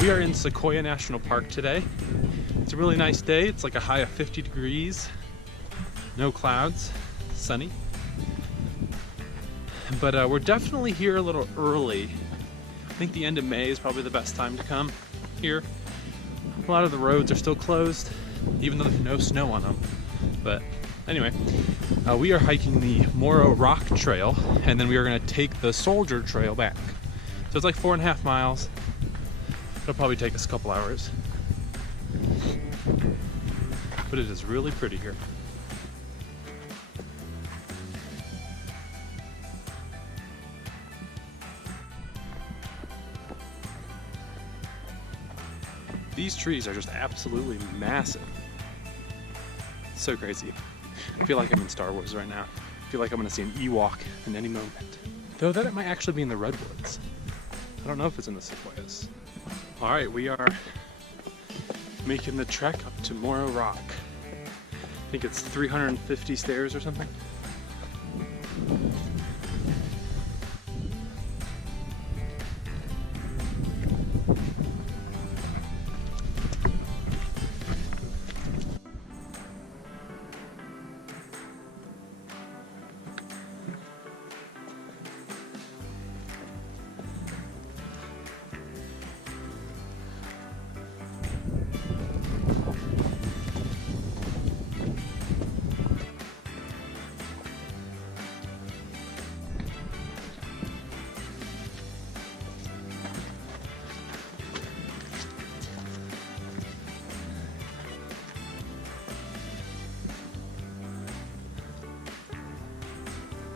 We are in Sequoia National Park today. It's a really nice day. It's like a high of 50 degrees, no clouds, sunny. But we're definitely here a little early. I think the end of May is probably the best time to come here. A lot of the roads are still closed, even though there's no snow on them. But anyway, we are hiking the Morro Rock Trail, and then we are going to take the Soldier Trail back. So it's like 4.5 miles. It'll probably take us a couple hours. But it is really pretty here. These trees are just absolutely massive. It's so crazy. I feel like I'm in Star Wars right now. I feel like I'm gonna see an Ewok in any moment. Though that it might actually be in the redwoods. I don't know if it's in the sequoias. All right, we are making the trek up to Morro Rock. I think it's 350 stairs or something.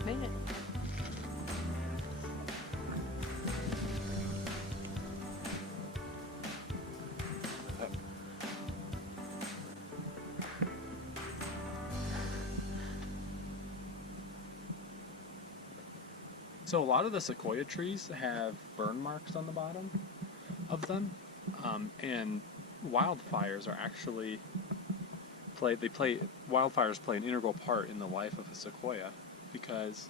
Made it. So a lot of the sequoia trees have burn marks on the bottom of them, and wildfires are actually wildfires play an integral part in the life of a sequoia because,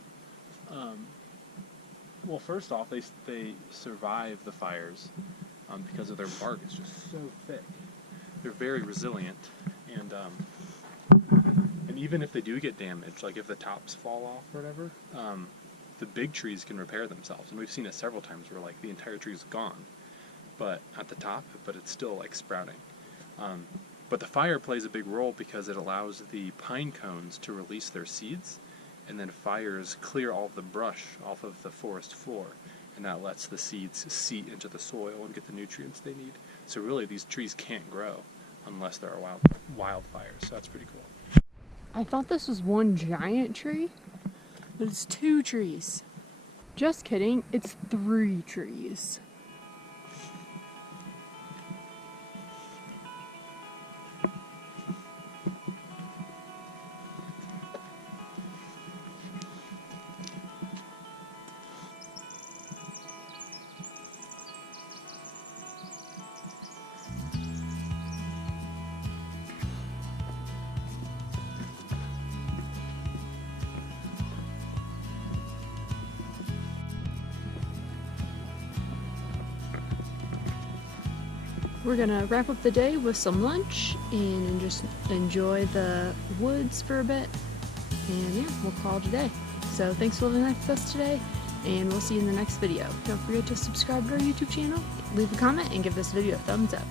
well, first off, they survive the fires because of their bark is just so thick. They're very resilient, and even if they do get damaged, like if the tops fall off or whatever, the big trees can repair themselves, and we've seen it several times where like the entire tree is gone, but at the top, but it's still like sprouting. But the fire plays a big role because it allows the pine cones to release their seeds, and then fires clear all of the brush off of the forest floor, and that lets the seeds seep into the soil and get the nutrients they need. So really, these trees can't grow unless there are wildfires. So that's pretty cool. I thought this was one giant tree, but it's 2 trees. Just kidding, it's 3 trees. We're gonna wrap up the day with some lunch and just enjoy the woods for a bit, and yeah, we'll call it a day. So thanks for living with us today, and we'll see you in the next video. Don't forget to subscribe to our YouTube channel, leave a comment, and give this video a thumbs up.